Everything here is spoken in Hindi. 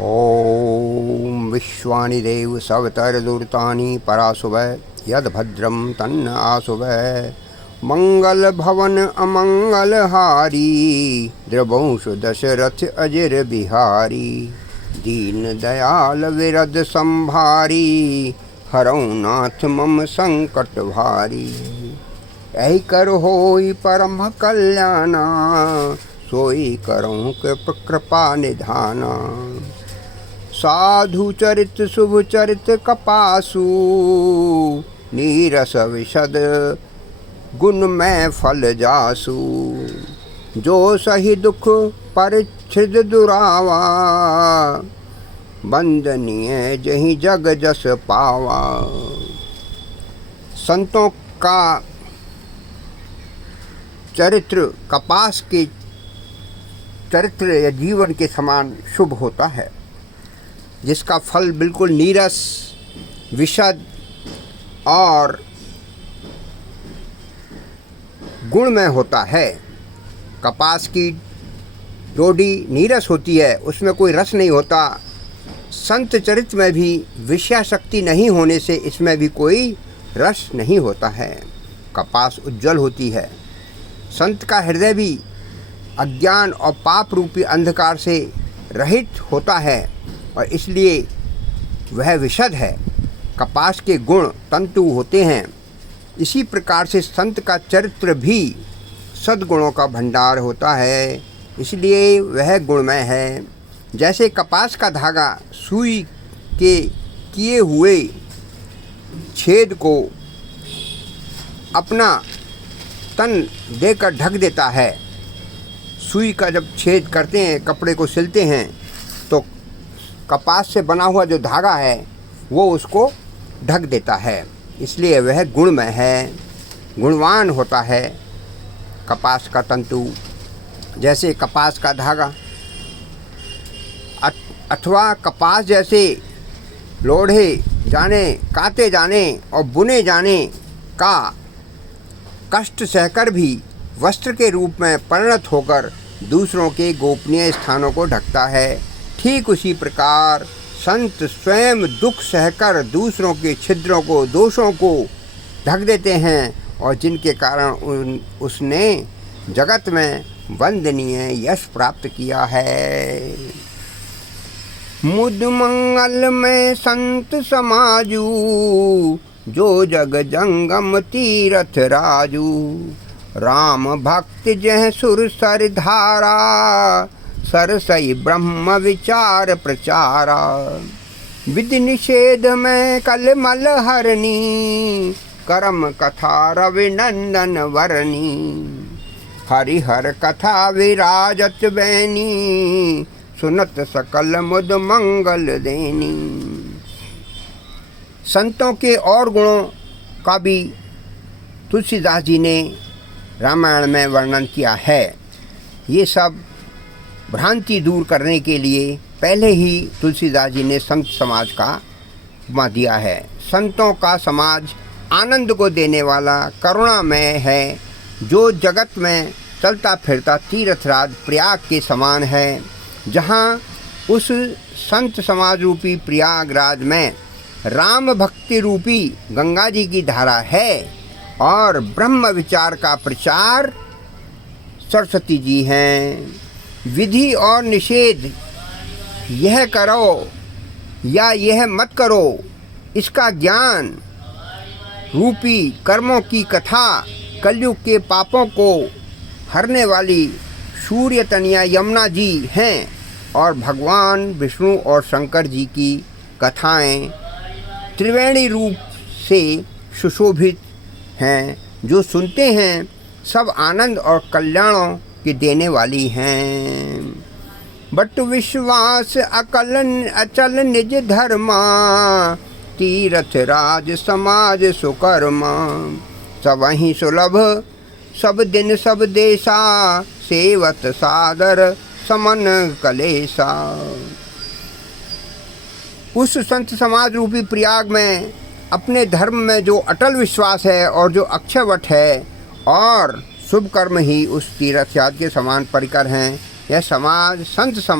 ॐ विश्वानि देव सवितर्दुर्तानि पराशुभ यद्भद्रं तन्न आशुभ मंगल भवन अमंगल हारी द्रवंश दशरथ अजर बिहारी दीन दयाल विरद संभारी हरौ नाथ मम संकट भारी। ऐ कर होई परम कल्याणा सोई करऊँ कृपा निधाना। साधु चरित शुभ चरित कपासु नीरस विशद गुण में फल जासु। जो सही दुख परिच्छिद दुरावा बंदनीय जहीं जग जस पावा। संतों का चरित्र कपास के चरित्र या जीवन के समान शुभ होता है, जिसका फल बिल्कुल नीरस विशद और गुणमय होता है। कपास की डोडी नीरस होती है, उसमें कोई रस नहीं होता। संत चरित्र में भी विषयाशक्ति नहीं होने से इसमें भी कोई रस नहीं होता है। कपास उज्जवल होती है। संत का हृदय भी अज्ञान और पाप रूपी अंधकार से रहित होता है और इसलिए वह विशद है। कपास के गुण तंतु होते हैं। इसी प्रकार से संत का चरित्र भी सद्गुणों का भंडार होता है, इसलिए वह गुणमय है। जैसे कपास का धागा सुई के किए हुए छेद को अपना तन देकर ढक देता है। सुई का जब छेद करते हैं, कपड़े को सिलते हैं, तो कपास से बना हुआ जो धागा है वो उसको ढक देता है, इसलिए वह गुणमय है, गुणवान होता है। कपास का तंतु जैसे कपास का धागा अथवा कपास जैसे लोढ़े जाने, काते जाने और बुने जाने का कष्ट सहकर भी वस्त्र के रूप में परिणत होकर दूसरों के गोपनीय स्थानों को ढकता है। ठीक उसी प्रकार संत स्वयं दुख सहकर दूसरों के छिद्रों को, दोषों को ढक देते हैं और जिनके कारण उसने जगत में वंदनीय यश प्राप्त किया है। मुद मंगल में संत समाजू जो जग जंगम तीरथ राजू। राम भक्त जह सुर सर धारा सरसई ब्रह्म विचार प्रचारा। विधि निषेध में कल मल हरनी करम कथा रविनंदन वरनी। हरिहर कथा विराजत बैनी सुनत सकल मुद मंगल देनी। संतों के और गुणों का भी तुलसीदास जी ने रामायण में वर्णन किया है। ये सब भ्रांति दूर करने के लिए पहले ही तुलसीदास जी ने संत समाज का उपमा दिया है। संतों का समाज आनंद को देने वाला करुणामय है, जो जगत में चलता फिरता तीर्थराज प्रयाग के समान है। जहाँ उस संत समाज रूपी प्रयागराज में राम भक्ति रूपी गंगा जी की धारा है और ब्रह्म विचार का प्रचार सरस्वती जी हैं। विधि और निषेध, यह करो या यह मत करो, इसका ज्ञान रूपी कर्मों की कथा कलयुग के पापों को हरने वाली सूर्य तनया यमुना जी हैं और भगवान विष्णु और शंकर जी की कथाएं त्रिवेणी रूप से सुशोभित हैं। जो सुनते हैं सब आनंद और कल्याणों की देने वाली हैं। बट विश्वास अचल निज धर्मा तीरथ राज समाज सुकर्मा। सबहि सुलभ सब दिन सब देशा सेवत सादर समन कलेसा। उस संत समाज रूपी प्रयाग में अपने धर्म में जो अटल विश्वास है और जो अक्षयवट है और शुभ कर्म ही उस तीर्थ याद के समान परिकर हैं। यह समाज संत समाज